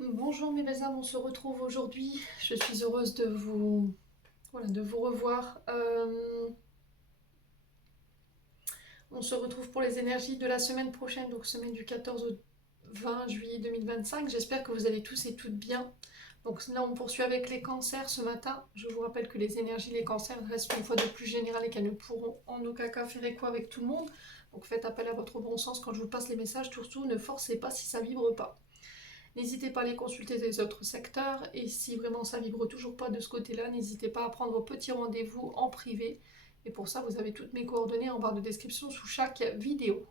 Bonjour mes belles âmes, on se retrouve aujourd'hui. Je suis heureuse de vous, voilà, de vous revoir. On se retrouve pour les énergies de la semaine prochaine, donc semaine du 14 au 20 juillet 2025. J'espère que vous allez tous et toutes bien. Donc là, on poursuit avec les cancers ce matin. Je vous rappelle que les énergies, les cancers restent une fois de plus générales et qu'elles ne pourront en aucun cas faire écho avec tout le monde. Donc faites appel à votre bon sens quand je vous passe les messages. Surtout, ne forcez pas si ça vibre pas. N'hésitez pas à aller consulter les autres secteurs et si vraiment ça vibre toujours pas de ce côté-là, n'hésitez pas à prendre vos petits rendez-vous en privé. Et pour ça, vous avez toutes mes coordonnées en barre de description sous chaque vidéo.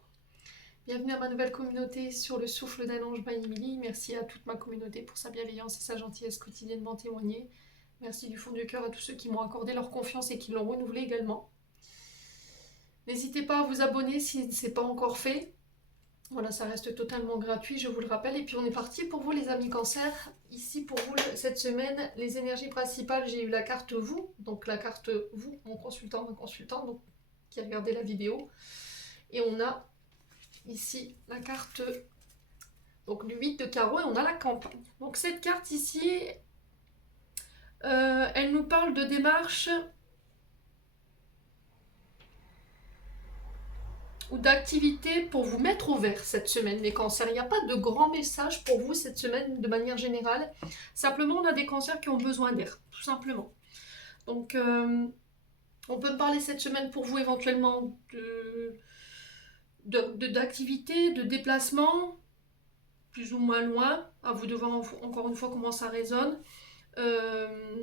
Bienvenue à ma nouvelle communauté sur le souffle d'un ange by Emily. Merci à toute ma communauté pour sa bienveillance et sa gentillesse quotidiennement témoignée. Merci du fond du cœur à tous ceux qui m'ont accordé leur confiance et qui l'ont renouvelée également. N'hésitez pas à vous abonner si ce n'est pas encore fait. Voilà, ça reste totalement gratuit, je vous le rappelle. Et puis on est parti pour vous les amis cancer. Ici pour vous cette semaine, les énergies principales, j'ai eu la carte vous, donc la carte vous, mon consultant, ma consultante, donc, qui a regardé la vidéo. Et on a ici la carte donc du 8 de carreau et on a la campagne. Donc cette carte ici, elle nous parle de démarches ou d'activités pour vous mettre au vert cette semaine, les cancers. Il n'y a pas de grand message pour vous cette semaine de manière générale. Simplement, on a des cancers qui ont besoin d'air, tout simplement. Donc, on peut me parler cette semaine pour vous éventuellement d'activités, de déplacements, plus ou moins loin. À vous de voir encore une fois comment ça résonne. Une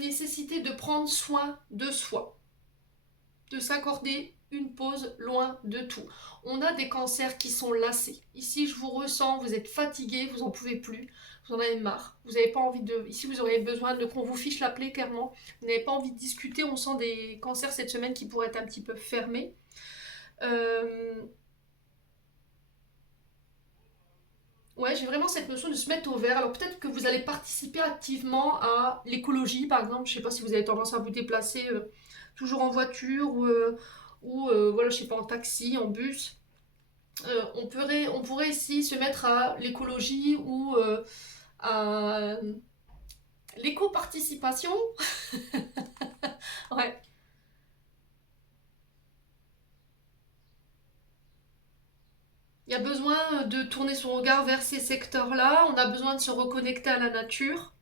nécessité de prendre soin de soi, de s'accorder une pause loin de tout. On a des cancers qui sont lassés. Ici, je vous ressens, vous êtes fatigué, vous en pouvez plus, vous en avez marre. Vous n'avez pas envie de... Ici, vous aurez besoin de qu'on vous fiche la plaie, clairement. Vous n'avez pas envie de discuter. On sent des cancers cette semaine qui pourraient être un petit peu fermés. Ouais, j'ai vraiment cette notion de se mettre au vert. Alors peut-être que vous allez participer activement à l'écologie, par exemple. Je sais pas si vous avez tendance à vous déplacer toujours en voiture ou voilà, je sais pas, en taxi, en bus. On pourrait ici se mettre à l'écologie ou à l'éco-participation. Ouais. Il y a besoin de tourner son regard vers ces secteurs-là. On a besoin de se reconnecter à la nature.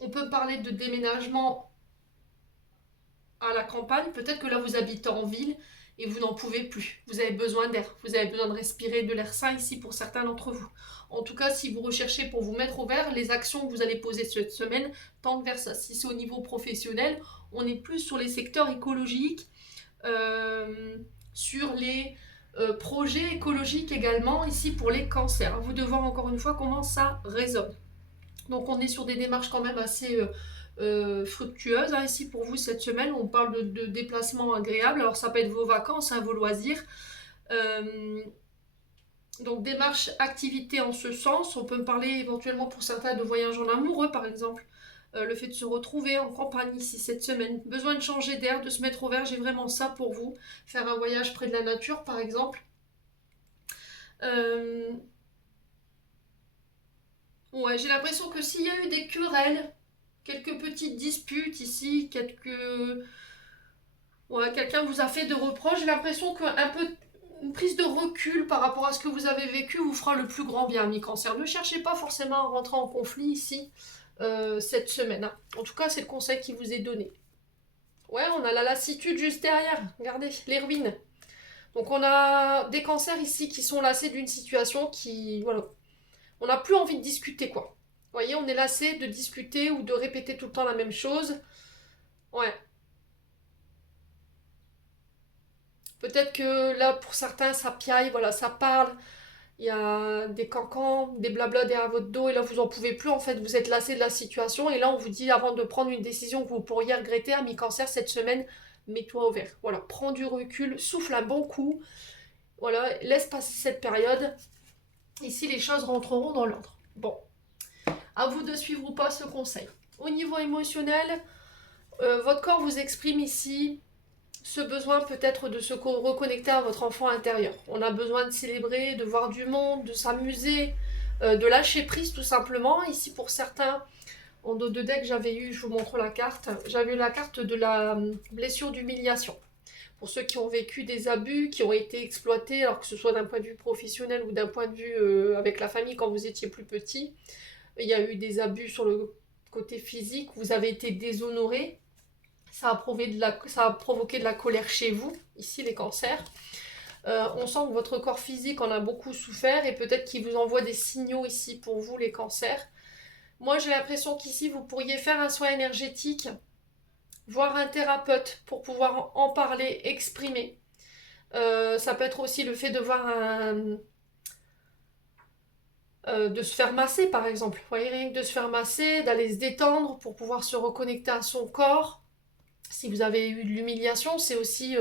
On peut parler de déménagement à la campagne. Peut-être que là, vous habitez en ville et vous n'en pouvez plus. Vous avez besoin d'air. Vous avez besoin de respirer de l'air sain ici pour certains d'entre vous. En tout cas, si vous recherchez pour vous mettre au vert, les actions que vous allez poser cette semaine tendent vers ça. Si c'est au niveau professionnel, on est plus sur les secteurs écologiques, sur les projets écologiques également, ici pour les cancers. Vous devez voir encore une fois comment ça résonne. Donc on est sur des démarches quand même assez fructueuses hein, ici pour vous cette semaine. On parle de déplacements agréables. Alors ça peut être vos vacances, hein, vos loisirs. Euh, donc démarche, activité en ce sens. On peut me parler éventuellement pour certains de voyage en amoureux par exemple. Le fait de se retrouver en campagne ici cette semaine. Besoin de changer d'air, de se mettre au vert, j'ai vraiment ça pour vous. Faire un voyage près de la nature par exemple. Euh, ouais, j'ai l'impression que s'il y a eu des querelles, quelques petites disputes ici, ouais, quelqu'un vous a fait de reproches, j'ai l'impression qu'un peu une prise de recul par rapport à ce que vous avez vécu vous fera le plus grand bien, mi-cancer. Ne cherchez pas forcément à rentrer en conflit ici cette semaine. Hein. En tout cas, c'est le conseil qui vous est donné. Ouais, on a la lassitude juste derrière. Regardez, les ruines. Donc on a des cancers ici qui sont lassés d'une situation qui, voilà, on n'a plus envie de discuter quoi. Vous voyez, on est lassé de discuter ou de répéter tout le temps la même chose. Ouais. Peut-être que là, pour certains, ça piaille, voilà, ça parle. Il y a des cancans, des blabla derrière votre dos, et là, vous en pouvez plus. En fait, vous êtes lassé de la situation. Et là, on vous dit, avant de prendre une décision que vous pourriez regretter, ami cancer, cette semaine, mets-toi au vert. Voilà, prends du recul, souffle un bon coup. Voilà, laisse passer cette période. Ici, les choses rentreront dans l'ordre. Bon, à vous de suivre ou pas ce conseil. Au niveau émotionnel, votre corps vous exprime ici ce besoin peut-être de se reconnecter à votre enfant intérieur. On a besoin de célébrer, de voir du monde, de s'amuser, de lâcher prise tout simplement. Ici pour certains, en dos de deck, j'avais eu, je vous montre la carte, j'avais eu la carte de la blessure d'humiliation. Pour ceux qui ont vécu des abus, qui ont été exploités, alors que ce soit d'un point de vue professionnel ou d'un point de vue avec la famille quand vous étiez plus petit, il y a eu des abus sur le côté physique, vous avez été déshonoré, ça a provoqué de la colère chez vous, ici les cancers. On sent que votre corps physique en a beaucoup souffert et peut-être qu'il vous envoie des signaux ici pour vous les cancers. Moi j'ai l'impression qu'ici vous pourriez faire un soin énergétique, voir un thérapeute pour pouvoir en parler, exprimer. Ça peut être aussi le fait de voir de se faire masser par exemple. Vous voyez, rien que de se faire masser, d'aller se détendre pour pouvoir se reconnecter à son corps. Si vous avez eu de l'humiliation, c'est aussi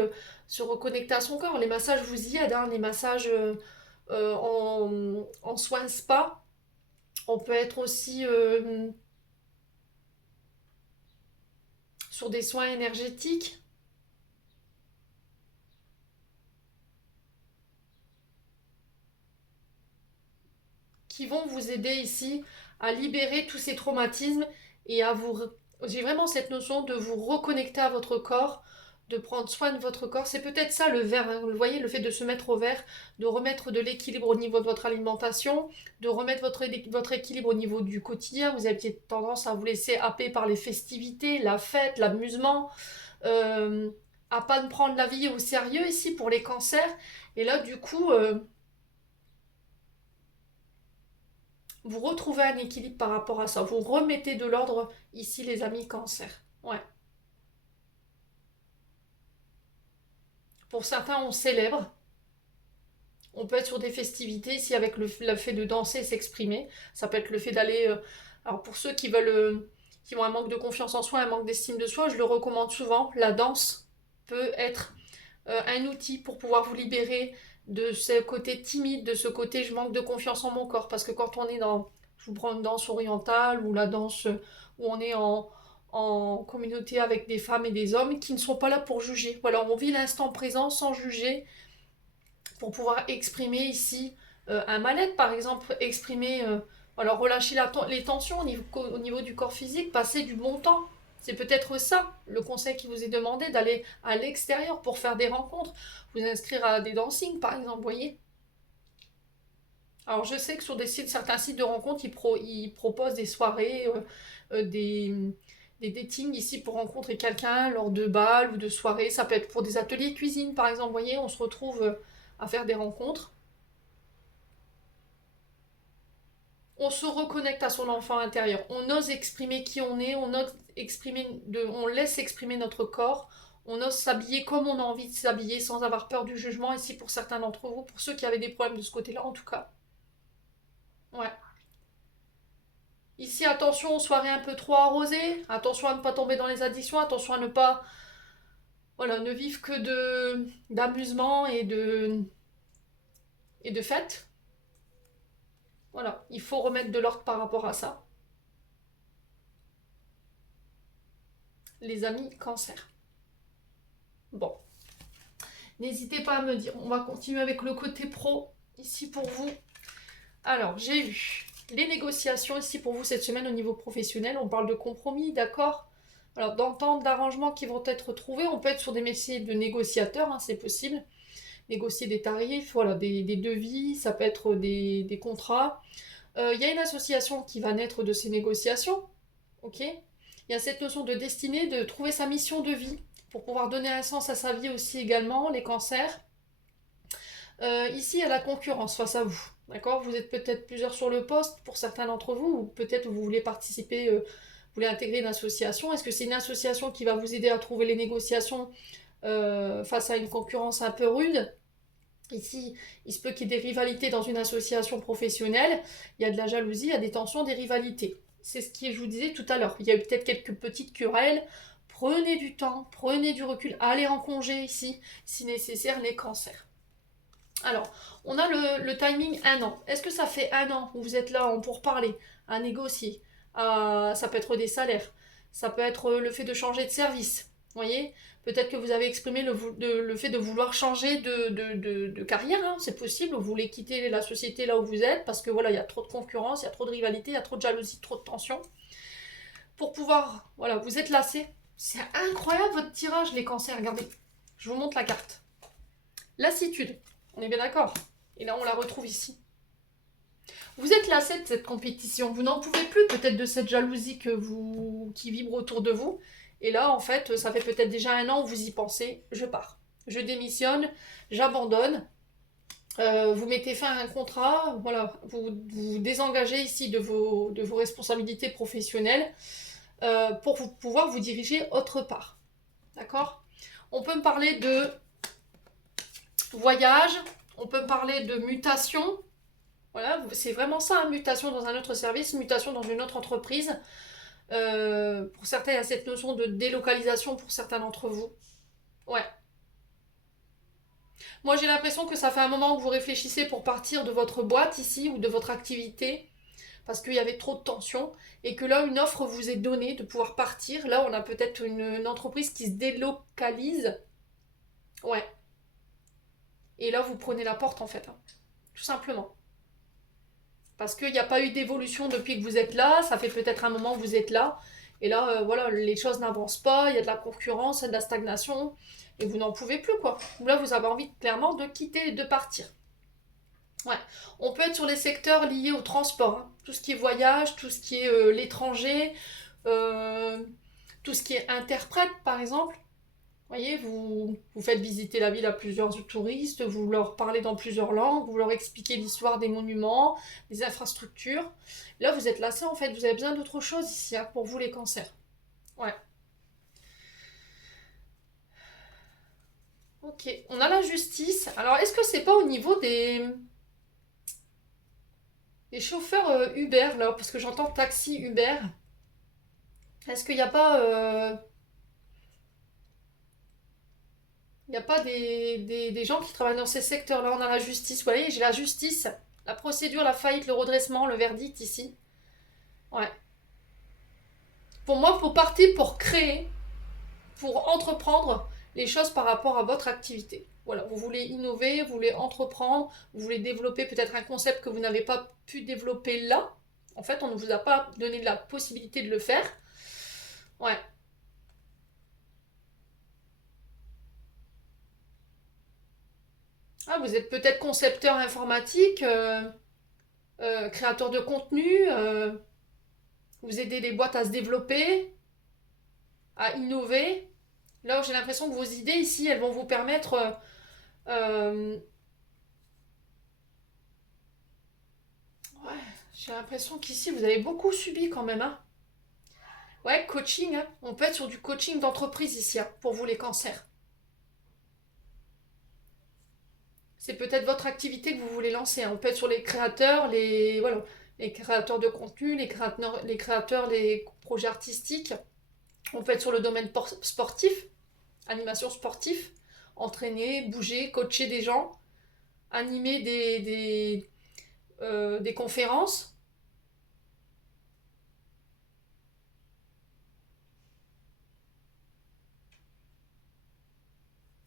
se reconnecter à son corps. Les massages vous y aident, hein, les massages en soins spa. On peut être aussi sur des soins énergétiques qui vont vous aider ici à libérer tous ces traumatismes et à vous... J'ai vraiment cette notion de vous reconnecter à votre corps, de prendre soin de votre corps. C'est peut-être ça le vert, hein. Vous voyez, le fait de se mettre au vert, de remettre de l'équilibre au niveau de votre alimentation, de remettre votre équilibre au niveau du quotidien. Vous aviez tendance à vous laisser happer par les festivités, la fête, l'amusement, à pas prendre la vie au sérieux ici pour les cancers. Et là, du coup... vous retrouvez un équilibre par rapport à ça. Vous remettez de l'ordre ici, les amis cancer. Ouais. Pour certains, on célèbre. On peut être sur des festivités ici avec le fait de danser et s'exprimer. Ça peut être le fait d'aller... alors pour ceux qui veulent... qui ont un manque de confiance en soi, un manque d'estime de soi, je le recommande souvent. La danse peut être un outil pour pouvoir vous libérer de ce côté timide, de ce côté je manque de confiance en mon corps. Parce que quand on est dans, je vous prends une danse orientale ou la danse où on est en communauté avec des femmes et des hommes qui ne sont pas là pour juger. Voilà, on vit l'instant présent sans juger pour pouvoir exprimer ici un mal-être par exemple, exprimer, alors relâcher les tensions au niveau du corps physique, passer du bon temps. C'est peut-être ça le conseil qui vous est demandé, d'aller à l'extérieur pour faire des rencontres, vous inscrire à des dancing par exemple, vous voyez. Alors je sais que sur certains sites de rencontres, ils proposent des soirées, des datings ici pour rencontrer quelqu'un lors de bals ou de soirées. Ça peut être pour des ateliers cuisine par exemple, vous voyez, on se retrouve à faire des rencontres. On se reconnecte à son enfant intérieur. On ose exprimer qui on est, on laisse exprimer notre corps, on ose s'habiller comme on a envie de s'habiller sans avoir peur du jugement. Ici pour certains d'entre vous, pour ceux qui avaient des problèmes de ce côté-là en tout cas. Ouais. Ici, attention aux soirées un peu trop arrosées, attention à ne pas tomber dans les addictions, attention à ne pas, voilà, ne vivre que d'amusement et de fêtes. Voilà, il faut remettre de l'ordre par rapport à ça. Les amis, cancer. Bon, n'hésitez pas à me dire, on va continuer avec le côté pro, ici pour vous. Alors, j'ai eu les négociations ici pour vous cette semaine au niveau professionnel. On parle de compromis, d'accord? Alors, d'entente, d'arrangements qui vont être trouvés. On peut être sur des métiers de négociateurs, hein, c'est possible. Négocier des tarifs, voilà, des devis, ça peut être des contrats. Il y a une association qui va naître de ces négociations, ok? Il y a cette notion de destinée, de trouver sa mission de vie pour pouvoir donner un sens à sa vie aussi également, les cancers. Ici, il y a la concurrence face à vous. D'accord? Vous êtes peut-être plusieurs sur le poste pour certains d'entre vous, ou peut-être vous voulez participer, vous voulez intégrer une association. Est-ce que c'est une association qui va vous aider à trouver les négociations face à une concurrence un peu rude? Ici, il se peut qu'il y ait des rivalités dans une association professionnelle. Il y a de la jalousie, il y a des tensions, des rivalités. C'est ce que je vous disais tout à l'heure. Il y a eu peut-être quelques petites querelles. Prenez du temps, prenez du recul, allez en congé ici, si nécessaire, les cancers. Alors, on a le timing 1 an. Est-ce que ça fait 1 an où vous êtes là pour parler, à négocier, ça peut être des salaires, ça peut être le fait de changer de service, Vous voyez, peut-être que vous avez exprimé le fait de vouloir changer de carrière, hein, c'est possible, vous voulez quitter la société là où vous êtes, parce que voilà, il y a trop de concurrence, il y a trop de rivalité, il y a trop de jalousie, trop de tension. Pour pouvoir, voilà, vous êtes lassé. C'est incroyable votre tirage, les cancers, regardez. Je vous montre la carte. Lassitude, on est bien d'accord. Et là, on la retrouve ici. Vous êtes lassé de cette compétition, vous n'en pouvez plus peut-être de cette jalousie qui vibre autour de vous. Et là, en fait, ça fait peut-être déjà un an où vous y pensez, je pars. Je démissionne, j'abandonne. Vous mettez fin à un contrat, voilà, vous désengagez ici de vos responsabilités professionnelles pour pouvoir vous diriger autre part. D'accord? On peut me parler de voyage, on peut parler de mutation. Voilà, c'est vraiment ça, hein, mutation dans un autre service, mutation dans une autre entreprise. Pour certains, il y a cette notion de délocalisation pour certains d'entre vous. Ouais. Moi, j'ai l'impression que ça fait un moment que vous réfléchissez pour partir de votre boîte ici ou de votre activité parce qu'il y avait trop de tension et que là, une offre vous est donnée de pouvoir partir. Là, on a peut-être une entreprise qui se délocalise. Ouais. Et là, vous prenez la porte en fait, hein. Tout simplement. Parce qu'il n'y a pas eu d'évolution depuis que vous êtes là, ça fait peut-être un moment que vous êtes là, et là, voilà, les choses n'avancent pas, il y a de la concurrence, il y a de la stagnation, et vous n'en pouvez plus, quoi. Là, vous avez envie, clairement, de quitter et de partir. Ouais. On peut être sur les secteurs liés au transport, hein. Tout ce qui est voyage, tout ce qui est l'étranger, euh, tout ce qui est interprète, par exemple. Vous voyez, vous faites visiter la ville à plusieurs touristes, vous leur parlez dans plusieurs langues, vous leur expliquez l'histoire des monuments, des infrastructures. Là, vous êtes lassé en fait, vous avez besoin d'autre chose ici, hein, pour vous les cancers. Ouais. Ok. On a la justice. Alors, est-ce que c'est pas au niveau des chauffeurs Uber, là, parce que j'entends taxi Uber. Est-ce qu'il n'y a pas, il n'y a pas des gens qui travaillent dans ces secteurs-là? On a la justice, vous voyez, j'ai la justice, la procédure, la faillite, le redressement, le verdict ici. Ouais. Pour moi, faut partir pour créer, pour entreprendre les choses par rapport à votre activité. Voilà, vous voulez innover, vous voulez entreprendre, vous voulez développer peut-être un concept que vous n'avez pas pu développer là. En fait, on ne vous a pas donné la possibilité de le faire. Ouais. Ah, vous êtes peut-être concepteur informatique, créateur de contenu, vous aidez les boîtes à se développer, à innover. Là, j'ai l'impression que vos idées ici, elles vont vous permettre euh, ouais, j'ai l'impression qu'ici, vous avez beaucoup subi quand même, hein. Ouais, coaching, hein. On peut être sur du coaching d'entreprise ici, hein, pour vous les cancers. C'est peut-être votre activité que vous voulez lancer, hein. On peut être sur les créateurs, voilà, les créateurs de contenu, les créateurs des projets artistiques. On peut être sur le domaine sportif, animation sportive, entraîner, bouger, coacher des gens, animer des conférences.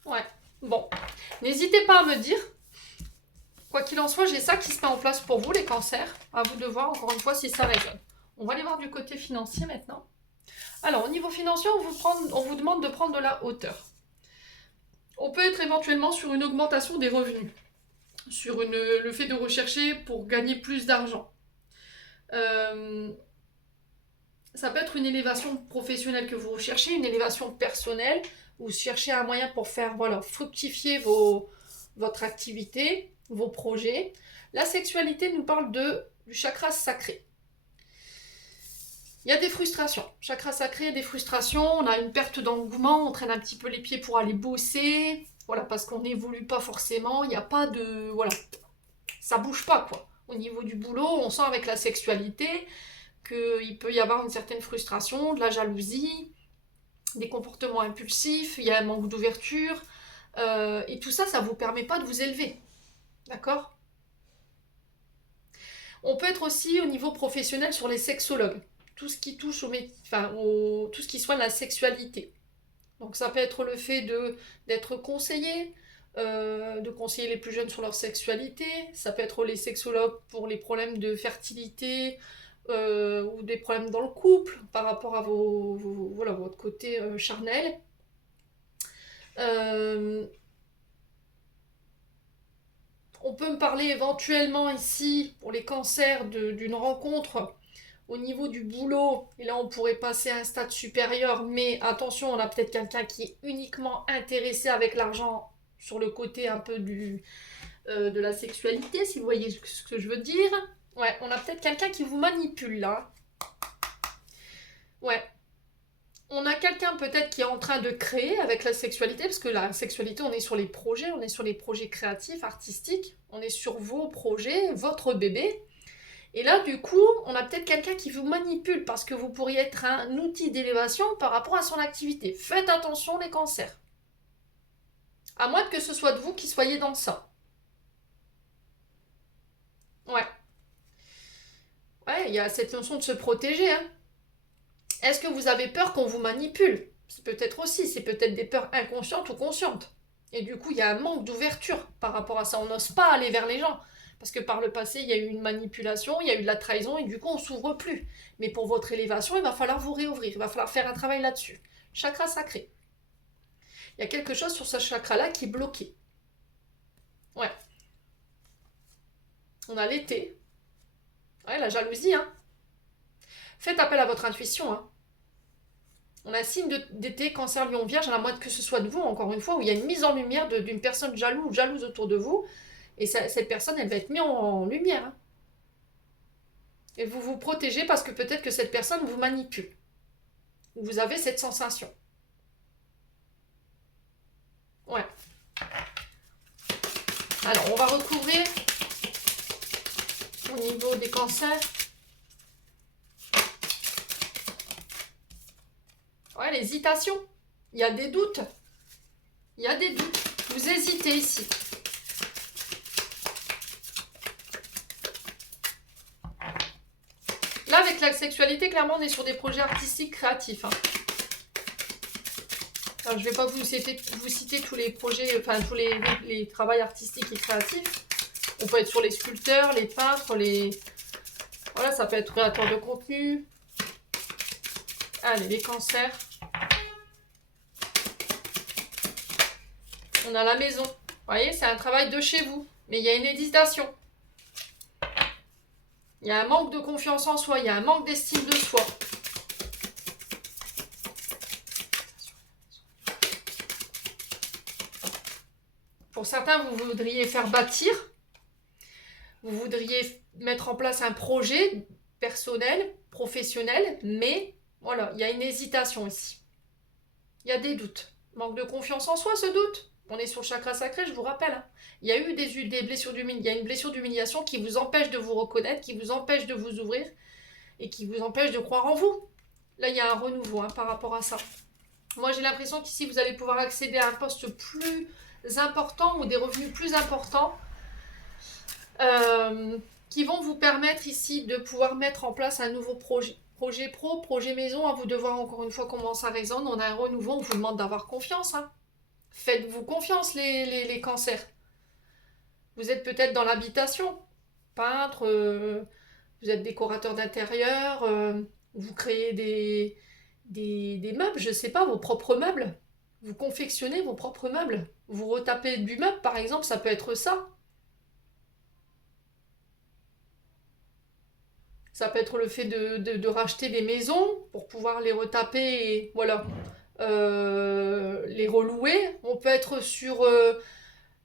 Ouais. Bon, n'hésitez pas à me dire. Quoi qu'il en soit, j'ai ça qui se met en place pour vous, les cancers. À vous de voir, encore une fois, si ça résonne. On va aller voir du côté financier maintenant. Alors, au niveau financier, on vous demande de prendre de la hauteur. On peut être éventuellement sur une augmentation des revenus, sur le fait de rechercher pour gagner plus d'argent. Euh, Ça peut être une élévation professionnelle que vous recherchez, une élévation personnelle, vous cherchez un moyen pour faire voilà, fructifier votre activité, vos projets. La sexualité nous parle du chakra sacré. Il y a des frustrations. Chakra sacré, des frustrations, on a une perte d'engouement, on traîne un petit peu les pieds pour aller bosser, voilà, parce qu'on n'évolue pas forcément, il n'y a pas de... Voilà, ça bouge pas, quoi. Au niveau du boulot, on sent avec la sexualité qu'il peut y avoir une certaine frustration, de la jalousie, des comportements impulsifs, il y a un manque d'ouverture, et tout ça, ça ne vous permet pas de vous élever. D'accord? On peut être aussi au niveau professionnel sur les sexologues, tout ce qui touche tout ce qui soigne la sexualité. Donc ça peut être le fait d'être conseillé, de conseiller les plus jeunes sur leur sexualité. Ça peut être les sexologues pour les problèmes de fertilité ou des problèmes dans le couple par rapport à voilà, votre côté charnel. Euh, on peut me parler éventuellement ici pour les cancers d'une rencontre au niveau du boulot, et là on pourrait passer à un stade supérieur, mais attention, on a peut-être quelqu'un qui est uniquement intéressé avec l'argent sur le côté un peu de la sexualité, si vous voyez ce que je veux dire. Ouais, on a peut-être quelqu'un qui vous manipule là. Ouais. On a quelqu'un peut-être qui est en train de créer avec la sexualité, parce que la sexualité, on est sur les projets, on est sur les projets créatifs, artistiques, on est sur vos projets, votre bébé. Et là, du coup, on a peut-être quelqu'un qui vous manipule parce que vous pourriez être un outil d'élévation par rapport à son activité. Faites attention les cancers. À moins que ce soit de vous qui soyez dans ça. Ouais. Ouais, il y a cette notion de se protéger. Hein. Est-ce que vous avez peur qu'on vous manipule? C'est peut-être aussi, c'est peut-être des peurs inconscientes ou conscientes. Et du coup, il y a un manque d'ouverture par rapport à ça. On n'ose pas aller vers les gens. Parce que par le passé, il y a eu une manipulation, il y a eu de la trahison, et du coup, on s'ouvre plus. Mais pour votre élévation, il va falloir vous réouvrir. Il va falloir faire un travail là-dessus. Chakra sacré. Il y a quelque chose sur ce chakra-là qui est bloqué. Ouais. On a l'été. Ouais, la jalousie, hein. Faites appel à votre intuition, hein. On a signe d'été, cancer, lion, vierge, à moins que ce soit de vous, encore une fois, où il y a une mise en lumière d'une personne jalouse ou jalouse autour de vous. Et cette personne, elle va être mise en lumière. Hein. Et vous vous protégez parce que peut-être que cette personne vous manipule. Ou vous avez cette sensation. Ouais. Alors, on va recouvrir au niveau des cancers. Ouais, l'hésitation. Il y a des doutes. Il y a des doutes. Vous hésitez ici. Là, avec la sexualité, clairement, on est sur des projets artistiques créatifs. Hein. Alors, je ne vais pas vous citer tous les projets, enfin tous les travaux artistiques et créatifs. On peut être sur les sculpteurs, les peintres, voilà, ça peut être créateur de contenu. Allez, les cancers. On a la maison. Vous voyez, c'est un travail de chez vous. Mais il y a une hésitation. Il y a un manque de confiance en soi. Il y a un manque d'estime de soi. Pour certains, vous voudriez faire bâtir. Vous voudriez mettre en place un projet personnel, professionnel. Mais voilà, il y a une hésitation ici. Il y a des doutes. Manque de confiance en soi, ce doute. On est sur le chakra sacré, je vous rappelle. Hein. Il y a eu des blessures d'humiliation. Il y a une blessure d'humiliation qui vous empêche de vous reconnaître, qui vous empêche de vous ouvrir et qui vous empêche de croire en vous. Là, il y a un renouveau hein, par rapport à ça. Moi, j'ai l'impression qu'ici, vous allez pouvoir accéder à un poste plus important ou des revenus plus importants qui vont vous permettre ici de pouvoir mettre en place un nouveau projet. Projet pro, projet maison, à vous de voir encore une fois comment ça résonne. On a un renouveau, on vous demande d'avoir confiance. Hein. Faites-vous confiance les cancers. Vous êtes peut-être dans l'habitation, peintre, vous êtes décorateur d'intérieur, vous créez des meubles, je ne sais pas, vos propres meubles. Vous confectionnez vos propres meubles. Vous retapez du meuble, par exemple, ça peut être ça. Ça peut être le fait de racheter des maisons pour pouvoir les retaper et voilà, les relouer. On peut être sur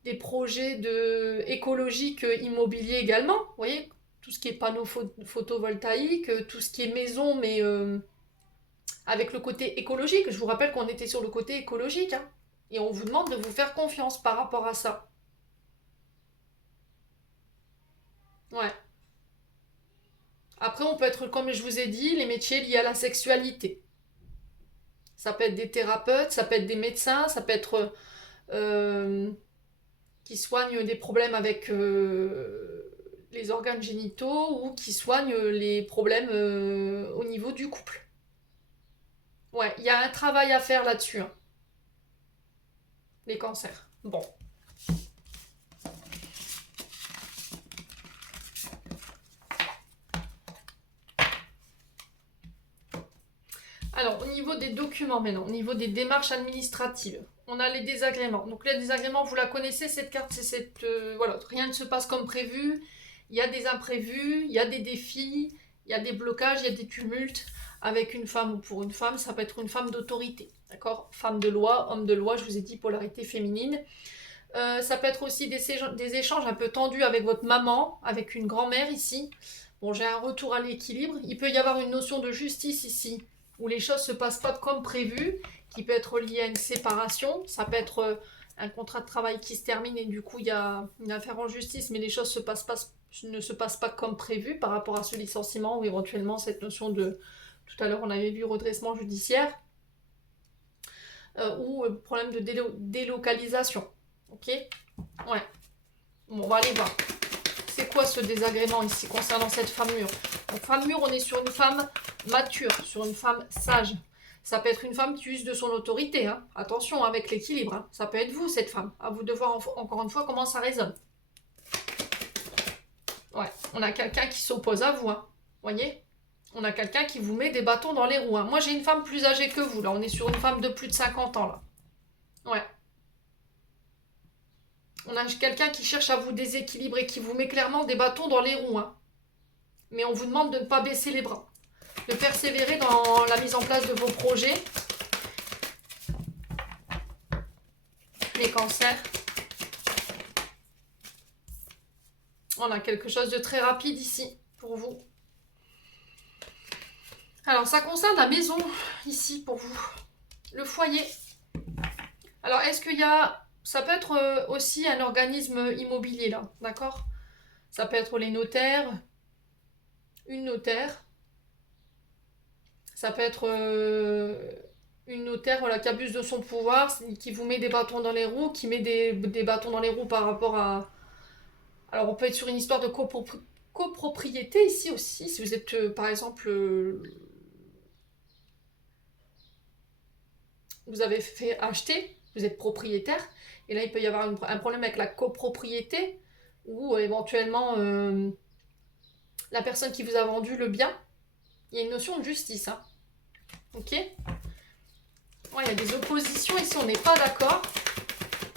des projets écologiques immobiliers également. Vous voyez, tout ce qui est panneaux photovoltaïques, tout ce qui est maison, mais avec le côté écologique. Je vous rappelle qu'on était sur le côté écologique. Hein, et on vous demande de vous faire confiance par rapport à ça. Ouais. Après, on peut être, comme je vous ai dit, les métiers liés à la sexualité. Ça peut être des thérapeutes, ça peut être des médecins, ça peut être qui soignent des problèmes avec les organes génitaux ou qui soignent les problèmes au niveau du couple. Ouais, il y a un travail à faire là-dessus. Hein. les cancers. Bon. Alors, au niveau des documents maintenant, au niveau des démarches administratives, on a les désagréments. Donc les désagréments, vous la connaissez, cette carte, c'est cette... voilà, rien ne se passe comme prévu, il y a des imprévus, il y a des défis, il y a des blocages, il y a des tumultes avec une femme ou pour une femme, ça peut être une femme d'autorité, d'accord? Femme de loi, homme de loi, je vous ai dit polarité féminine. Ça peut être aussi des échanges un peu tendus avec votre maman, avec une grand-mère ici. Bon, j'ai un retour à l'équilibre. Il peut y avoir une notion de justice ici, où les choses ne se passent pas comme prévu, qui peut être liée à une séparation. Ça peut être un contrat de travail qui se termine et du coup il y a une affaire en justice, mais les choses ne se passent pas comme prévu par rapport à ce licenciement ou éventuellement cette notion de... Tout à l'heure on avait vu redressement judiciaire ou problème de délocalisation. Ok? Ouais. Bon, on va aller voir. C'est quoi ce désagrément ici concernant cette femme mûre? Donc femme mûre, on est sur une femme mature, sur une femme sage. Ça peut être une femme qui use de son autorité. Hein. Attention avec l'équilibre. Hein. Ça peut être vous, cette femme. À vous de voir encore une fois comment ça résonne. Ouais, on a quelqu'un qui s'oppose à vous. Hein. Voyez? On a quelqu'un qui vous met des bâtons dans les roues. Hein. Moi, j'ai une femme plus âgée que vous. Là, on est sur une femme de plus de 50 ans. Là. Ouais. On a quelqu'un qui cherche à vous déséquilibrer, qui vous met clairement des bâtons dans les roues. Hein. Mais on vous demande de ne pas baisser les bras. De persévérer dans la mise en place de vos projets. Les cancers. On a quelque chose de très rapide ici pour vous. Alors, ça concerne la maison ici pour vous. Le foyer. Alors, est-ce qu'il y a... Ça peut être aussi un organisme immobilier là, d'accord? Ça peut être les notaires, une notaire. Ça peut être une notaire voilà, qui abuse de son pouvoir, qui vous met des bâtons dans les roues, qui met des bâtons dans les roues par rapport à... Alors on peut être sur une histoire de copropriété ici aussi, si vous êtes par exemple... vous avez fait acheter, vous êtes propriétaire, et là il peut y avoir un problème avec la copropriété, ou éventuellement la personne qui vous a vendu le bien. Il y a une notion de justice, hein. Ok? Ouais, il y a des oppositions ici, on n'est pas d'accord.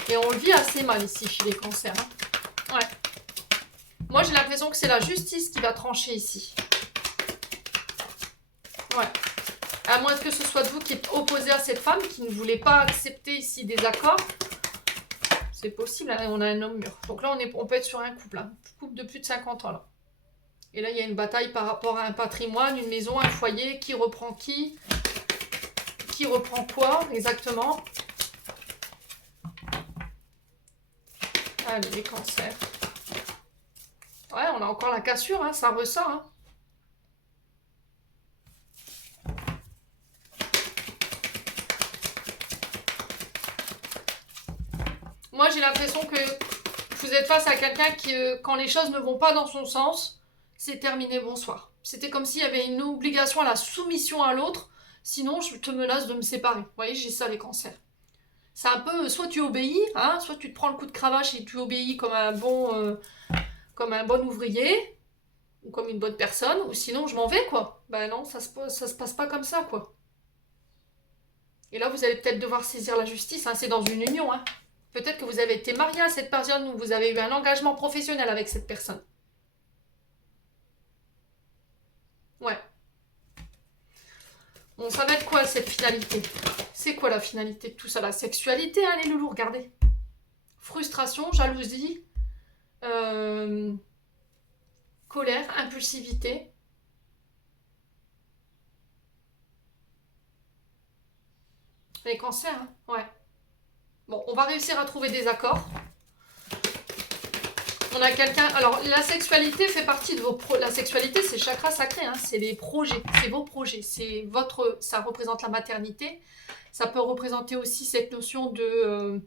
Et on le vit assez mal ici chez les cancers. Hein. Ouais. Moi, j'ai l'impression que c'est la justice qui va trancher ici. Ouais. À moins que ce soit vous qui êtes opposé à cette femme, qui ne voulait pas accepter ici des accords. C'est possible, hein, on a un homme mûr. Donc là, on peut être sur un couple. Hein. Couple de plus de 50 ans, là. Et là, il y a une bataille par rapport à un patrimoine, une maison, un foyer. Qui reprend qui? Qui reprend quoi exactement? Allez, les cancers. Ouais, on a encore la cassure, hein, ça ressort. Hein. Moi, j'ai l'impression que vous êtes face à quelqu'un qui, quand les choses ne vont pas dans son sens, c'est terminé, bonsoir. C'était comme s'il y avait une obligation à la soumission à l'autre, sinon je te menace de me séparer. Vous voyez, j'ai ça, les cancers. C'est un peu, soit tu obéis, hein, soit tu te prends le coup de cravache et tu obéis comme un bon ouvrier, ou comme une bonne personne, ou sinon je m'en vais, quoi. Ben non, ça se passe pas comme ça, quoi. Et là, vous allez peut-être devoir saisir la justice, hein, c'est dans une union, hein. Peut-être que vous avez été marié à cette personne ou vous avez eu un engagement professionnel avec cette personne. Ouais. Bon, ça va être quoi cette finalité? C'est quoi la finalité de tout ça? La sexualité, hein, les loulous, regardez. Frustration, jalousie, colère, impulsivité. Les cancers, hein, ouais. Bon, on va réussir à trouver des accords. On a quelqu'un... Alors, la sexualité fait partie de vos... La sexualité, c'est chakra sacré, hein, c'est les projets, c'est vos projets, c'est votre... Ça représente la maternité. Ça peut représenter aussi cette notion de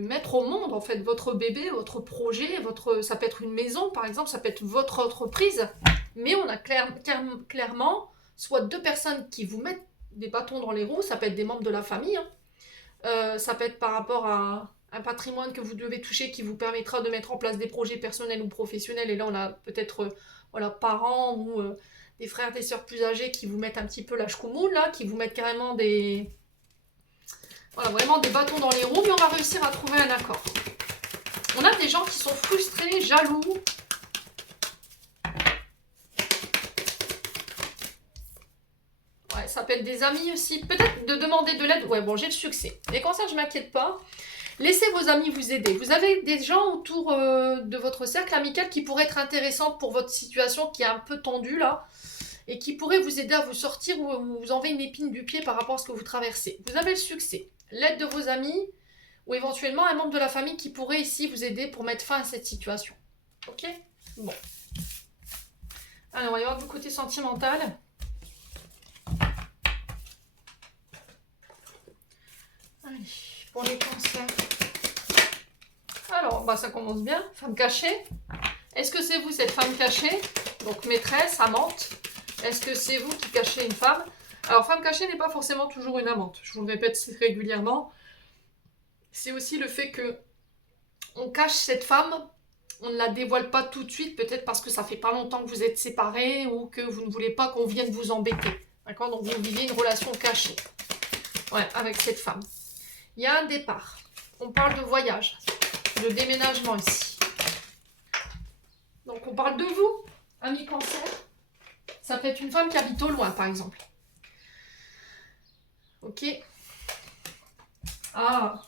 mettre au monde, en fait, votre bébé, votre projet, ça peut être une maison, par exemple, ça peut être votre entreprise. Mais on a clairement soit deux personnes qui vous mettent des bâtons dans les roues, ça peut être des membres de la famille, hein, Ça peut être par rapport à un patrimoine que vous devez toucher qui vous permettra de mettre en place des projets personnels ou professionnels. Et là, on a peut-être voilà, parents ou des frères, des sœurs plus âgés qui vous mettent un petit peu la chkoumoun, là, qui vous mettent carrément des... Voilà, vraiment des bâtons dans les roues, mais on va réussir à trouver un accord. On a des gens qui sont frustrés, jaloux. Ouais, ça peut être des amis aussi. Peut-être de demander de l'aide. Ouais, bon, j'ai le succès. Les cancers, je ne m'inquiète pas. Laissez vos amis vous aider. Vous avez des gens autour de votre cercle amical qui pourraient être intéressants pour votre situation qui est un peu tendue là et qui pourraient vous aider à vous sortir ou vous enlever une épine du pied par rapport à ce que vous traversez. Vous avez le succès. L'aide de vos amis ou éventuellement un membre de la famille qui pourrait ici vous aider pour mettre fin à cette situation. Ok? Bon. Allez, on va y voir du côté sentimental. Allez, pour les cancers. Alors, bah, ça commence bien. Femme cachée. Est-ce que c'est vous, cette femme cachée? Donc, maîtresse, amante. Est-ce que c'est vous qui cachez une femme? Alors, femme cachée n'est pas forcément toujours une amante. Je vous le répète régulièrement. C'est aussi le fait que on cache cette femme, on ne la dévoile pas tout de suite, peut-être parce que ça fait pas longtemps que vous êtes séparés ou que vous ne voulez pas qu'on vienne vous embêter. D'accord? Donc, vous vivez une relation cachée. Ouais, avec cette femme. Il y a un départ. On parle de voyage, de déménagement ici. Donc, on parle de vous, ami cancer. Ça peut être une femme qui habite au loin, par exemple. Ok. Ah.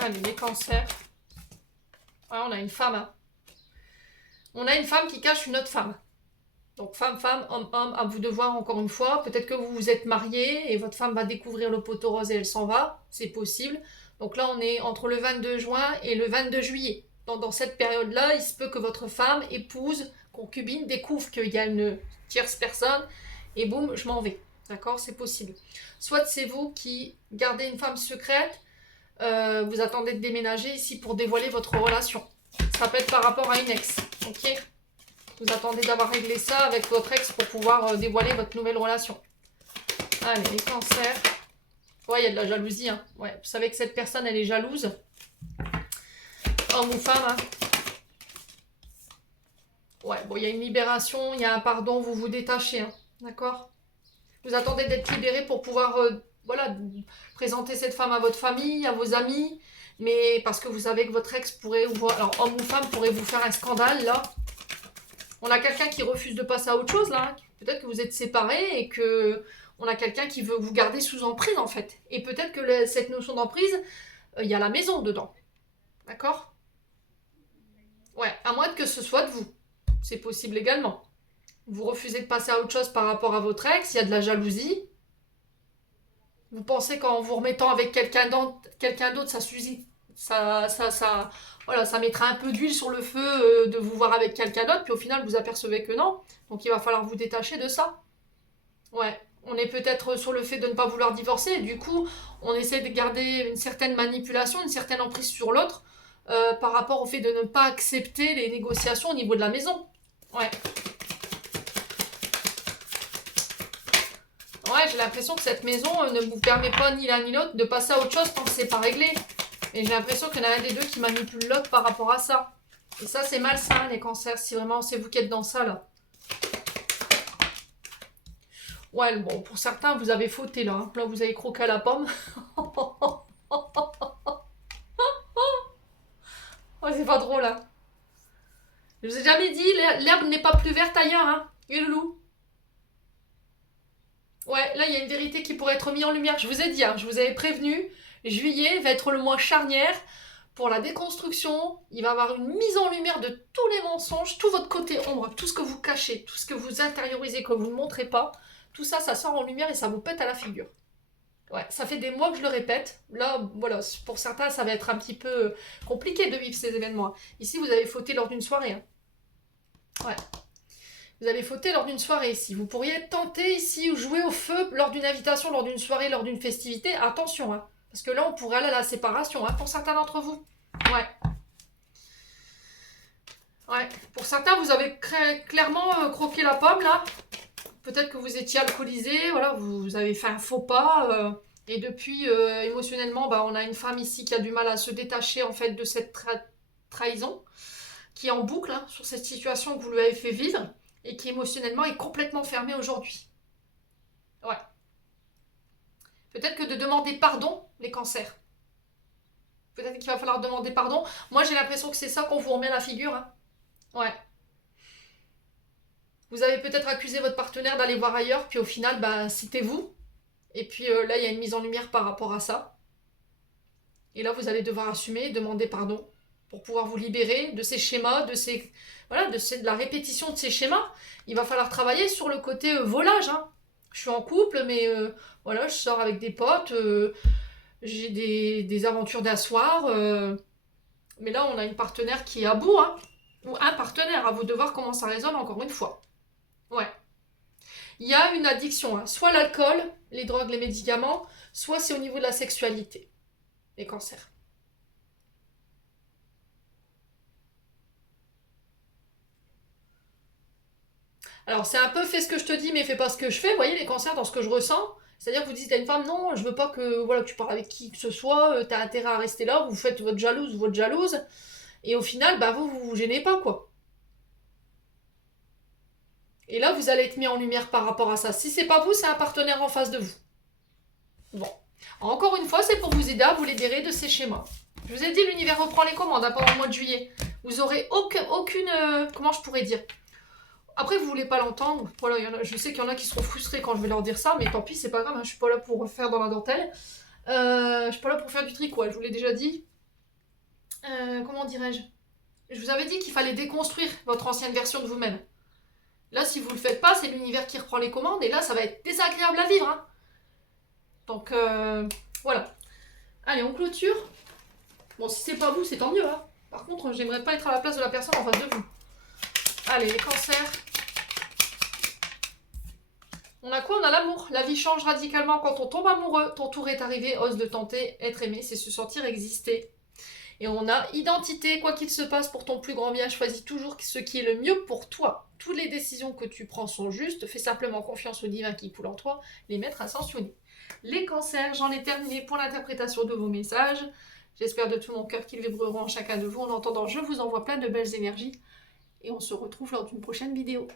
Allez, les cancers. Ouais, on a une femme. Hein. On a une femme qui cache une autre femme. Donc femme, femme, homme, homme, à vous de voir encore une fois. Peut-être que vous vous êtes mariés et votre femme va découvrir le poteau rose et elle s'en va. C'est possible. Donc là, on est entre le 22 juin et le 22 juillet. Dans cette période-là, il se peut que votre femme, épouse, concubine, découvre qu'il y a une tierce personne et boum, je m'en vais. D'accord? C'est possible. Soit c'est vous qui gardez une femme secrète, vous attendez de déménager ici pour dévoiler votre relation. Ça peut être par rapport à une ex. Ok? Vous attendez d'avoir réglé ça avec votre ex pour pouvoir dévoiler votre nouvelle relation. Allez, les cancers. Ouais, il y a de la jalousie. Hein. Ouais, vous savez que cette personne, elle est jalouse. Homme ou femme. Hein. Ouais, bon, il y a une libération, il y a un pardon, vous vous détachez. Hein. D'accord? Vous attendez d'être libéré pour pouvoir voilà, présenter cette femme à votre famille, à vos amis. Mais parce que vous savez que votre ex pourrait, alors homme ou femme, pourrait vous faire un scandale, là. On a quelqu'un qui refuse de passer à autre chose, là. Peut-être que vous êtes séparés et que on a quelqu'un qui veut vous garder sous emprise, en fait. Et peut-être que cette notion d'emprise, il y a la maison dedans. D'accord? Ouais, à moins que ce soit de vous. C'est possible également. Vous refusez de passer à autre chose par rapport à votre ex, il y a de la jalousie. Vous pensez qu'en vous remettant avec quelqu'un d'autre, ça suscite, voilà, ça mettra un peu d'huile sur le feu de vous voir avec quelqu'un d'autre, puis au final vous apercevez que non. Donc il va falloir vous détacher de ça. Ouais, on est peut-être sur le fait de ne pas vouloir divorcer, et du coup on essaie de garder une certaine manipulation, une certaine emprise sur l'autre, par rapport au fait de ne pas accepter les négociations au niveau de la maison. Ouais. Ouais, j'ai l'impression que cette maison ne vous permet pas ni l'un ni l'autre de passer à autre chose tant que c'est pas réglé. Et j'ai l'impression qu'il y en a un des deux qui manipule l'autre par rapport à ça. Et ça, c'est malsain, les cancers, si vraiment c'est vous qui êtes dans ça, là. Ouais, bon, pour certains, vous avez fauté, là. Hein. Là, vous avez croqué à la pomme. Oh, c'est pas drôle, hein. Je vous ai jamais dit, l'herbe n'est pas plus verte ailleurs, hein. Et le loup. Ouais, là, il y a une vérité qui pourrait être mise en lumière. Je vous ai dit, hein, je vous avais prévenu, juillet va être le mois charnière pour la déconstruction. Il va y avoir une mise en lumière de tous les mensonges, tout votre côté ombre, tout ce que vous cachez, tout ce que vous intériorisez, que vous ne montrez pas. Tout ça, ça sort en lumière et ça vous pète à la figure. Ouais, ça fait des mois que je le répète. Là, voilà, pour certains, ça va être un petit peu compliqué de vivre ces événements. Ici, vous avez fauté lors d'une soirée. Hein. Ouais. Vous avez fauté lors d'une soirée ici. Vous pourriez tenter ici ou jouer au feu lors d'une invitation, lors d'une soirée, lors d'une festivité. Attention, hein, parce que là, on pourrait aller à la séparation, hein, pour certains d'entre vous. Ouais. Ouais. Pour certains, vous avez clairement croqué la pomme, là. Peut-être que vous étiez alcoolisé, voilà, vous avez fait un faux pas. Et depuis, émotionnellement, bah, on a une femme ici qui a du mal à se détacher, en fait, de cette trahison, qui est en boucle, hein, sur cette situation que vous lui avez fait vivre, et qui émotionnellement est complètement fermée aujourd'hui. Ouais. Peut-être que de demander pardon, les cancers. Peut-être qu'il va falloir demander pardon. Moi, j'ai l'impression que c'est ça qu'on vous remet à la figure, hein. Ouais. Vous avez peut-être accusé votre partenaire d'aller voir ailleurs, puis au final, bah, c'était vous. Et puis là, il y a une mise en lumière par rapport à ça. Et là, vous allez devoir assumer, demander pardon pour pouvoir vous libérer de ces schémas, de ces voilà, de la répétition de ces schémas. Il va falloir travailler sur le côté volage, hein. Je suis en couple, mais voilà, je sors avec des potes, j'ai des aventures d'un soir. Mais là, on a une partenaire qui est à bout, hein. Ou un partenaire, à vous de voir comment ça résonne encore une fois. Ouais. Il y a une addiction, hein. Soit l'alcool, les drogues, les médicaments, soit c'est au niveau de la sexualité, les cancers. Alors c'est un peu fais ce que je te dis mais fais pas ce que je fais, vous voyez les cancers dans ce que je ressens. C'est-à-dire que vous dites à une femme non, je veux pas que voilà, que tu parles avec qui que ce soit, t'as intérêt à rester là, vous faites votre jalouse, et au final, bah vous gênez pas quoi. Et là vous allez être mis en lumière par rapport à ça. Si c'est pas vous, c'est un partenaire en face de vous. Bon. Encore une fois, c'est pour vous aider à vous libérer de ces schémas. Je vous ai dit, l'univers reprend les commandes hein, pendant le mois de juillet. Vous aurez aucune comment je pourrais dire. Après, vous voulez pas l'entendre. Voilà, je sais qu'il y en a qui seront frustrés quand je vais leur dire ça, mais tant pis, c'est pas grave. Hein, je suis pas là pour faire dans la dentelle. Je suis pas là pour faire du tricot. Je vous l'ai déjà dit. Comment dirais-je? Je vous avais dit qu'il fallait déconstruire votre ancienne version de vous-même. Là, si vous le faites pas, c'est l'univers qui reprend les commandes, et là, ça va être désagréable à vivre. Hein. Donc, voilà. Allez, on clôture. Bon, si c'est pas vous, c'est tant mieux. Hein. Par contre, j'aimerais pas être à la place de la personne en face de vous. Allez, les cancers. On a quoi? On a l'amour. La vie change radicalement quand on tombe amoureux. Ton tour est arrivé, ose de tenter. Être aimé, c'est se sentir exister. Et on a identité. Quoi qu'il se passe pour ton plus grand bien, choisis toujours ce qui est le mieux pour toi. Toutes les décisions que tu prends sont justes. Fais simplement confiance au divin qui coule en toi. Les maîtres ascensionnés. Les cancers, j'en ai terminé pour l'interprétation de vos messages. J'espère de tout mon cœur qu'ils vibreront en chacun de vous. En entendant, je vous envoie plein de belles énergies. Et on se retrouve lors d'une prochaine vidéo.